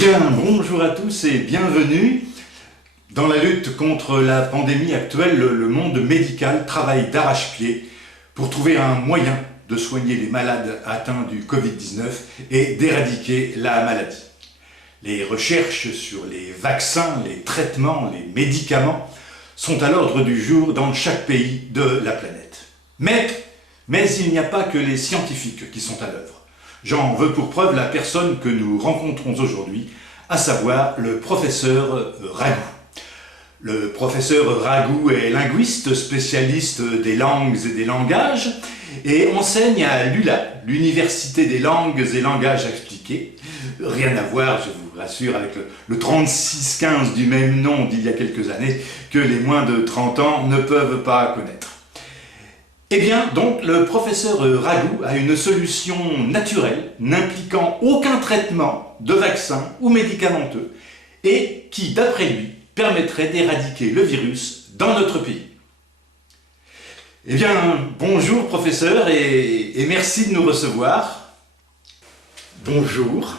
Eh bien, bonjour à tous et bienvenue. Dans la lutte contre la pandémie actuelle, le monde médical travaille d'arrache-pied pour trouver un moyen de soigner les malades atteints du Covid-19 et d'éradiquer la maladie. Les recherches sur les vaccins, les traitements, les médicaments sont à l'ordre du jour dans chaque pays de la planète. Mais il n'y a pas que les scientifiques qui sont à l'œuvre. J'en veux pour preuve la personne que nous rencontrons aujourd'hui, à savoir le professeur Ragout. Le professeur Ragout est linguiste, spécialiste des langues et des langages, et enseigne à l'ULA, l'Université des langues et langages appliqués. Rien à voir, je vous rassure, avec le 3615 du même nom d'il y a quelques années, que les moins de 30 ans ne peuvent pas connaître. Eh bien, donc, le professeur Ragout a une solution naturelle, n'impliquant aucun traitement de vaccin ou médicamenteux, et qui, d'après lui, permettrait d'éradiquer le virus dans notre pays. Eh bien, bonjour professeur, et merci de nous recevoir. Bonjour.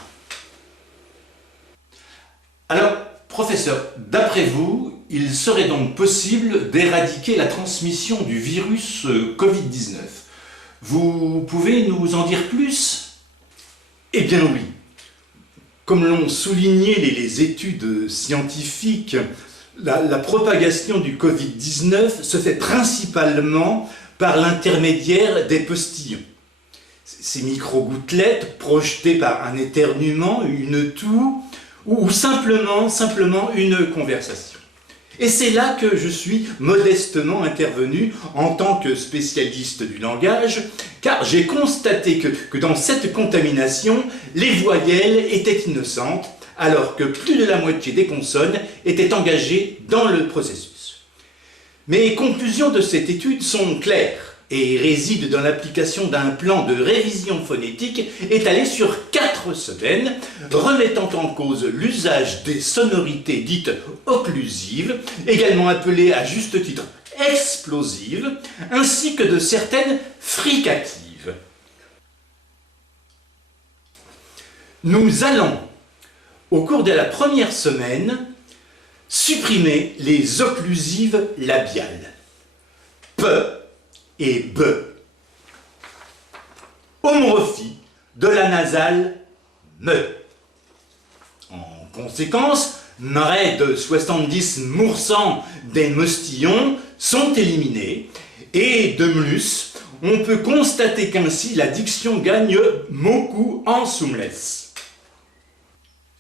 Alors, professeur, d'après vous, il serait donc possible d'éradiquer la transmission du virus Covid-19. Vous pouvez nous en dire plus? Eh bien oui. Comme l'ont souligné les études scientifiques, la propagation du Covid-19 se fait principalement par l'intermédiaire des postillons. Ces micro-gouttelettes projetées par un éternuement, une toux ou simplement une conversation. Et c'est là que je suis modestement intervenu en tant que spécialiste du langage, car j'ai constaté que dans cette contamination, les voyelles étaient innocentes, alors que plus de la moitié des consonnes étaient engagées dans le processus. Mes conclusions de cette étude sont claires et résident dans l'application d'un plan de révision phonétique étalé sur 4 semaines, remettant en cause l'usage des sonorités dites occlusives, également appelées à juste titre explosives, ainsi que de certaines fricatives. Nous allons, au cours de la première semaine, supprimer les occlusives labiales. P et B. Homographie de la nasale me. En conséquence, près de 70% des mostillons sont éliminés et de plus, on peut constater qu'ainsi la diction gagne beaucoup en souplesse.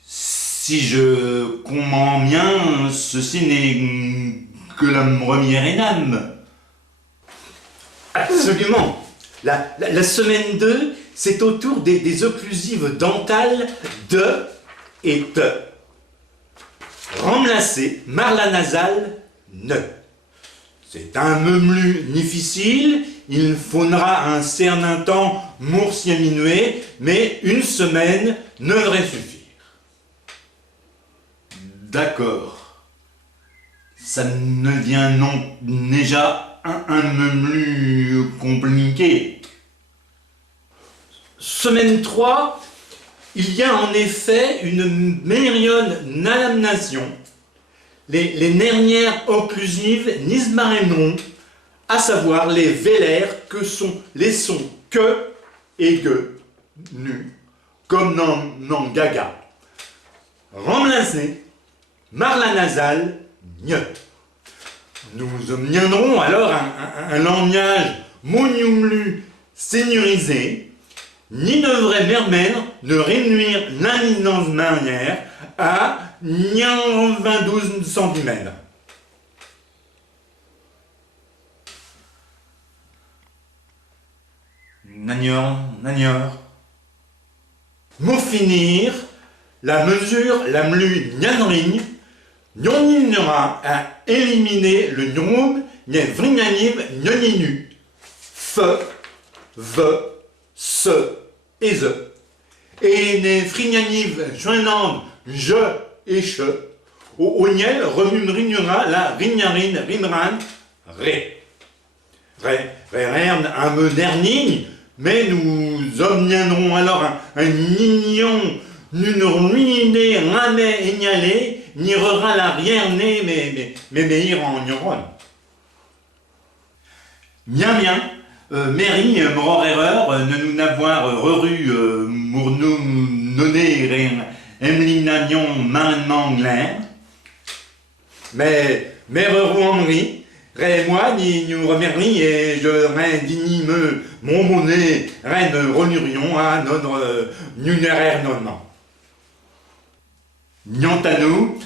Si je comprends bien, ceci n'est que la première éname. Absolument. La semaine 2, c'est au tour des occlusives dentales de et te. Remplacer marla nasale ne. C'est un meumlu difficile, il faudra un certain temps pour s'y diminuer, mais une semaine ne devrait suffire. D'accord. Ça ne devient non déjà un meumlu compliqué. Semaine 3, il y a en effet une mérione-nalamnation. Les dernières occlusives nismaraineront, à savoir les vélaires que sont les sons que et ge, nu, comme dans gaga. Remplacer marla nasale, gne. Nous obtiendrons alors un langage moniumlu sénurisé, ni devrait mermètre de réduire l'incidence manière à 92 cm. Nagnor. Pour finir, la mesure la plus nyanrigne n'ira à éliminer le nom des vrignanives nyoninu. Fe, ve, se et ze. Et les vrignanives joignantes je et che. Au niel remuera la rignarine rimran ré. Un me dernigne, mais nous obtiendrons alors un ignon Nous ruiné, ramé, ignalé, ni rera l'arrière-né, mais meilleur en neuron. Bien, Mary, mort erreur, ne nous n'avoir reru, mour nous nonner, emlinagnon, man glain. Mais, rouannerie, ré moi, ni nous remerrie, et je reine digni me, mon monnaie, reine renurion, à notre nunéraire nonnement. Niantanou,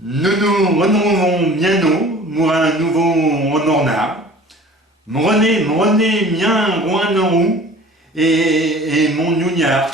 nous retrouvons bien nous, pour un nouveau honorna. René, mien, roi norou, et mon nougnard.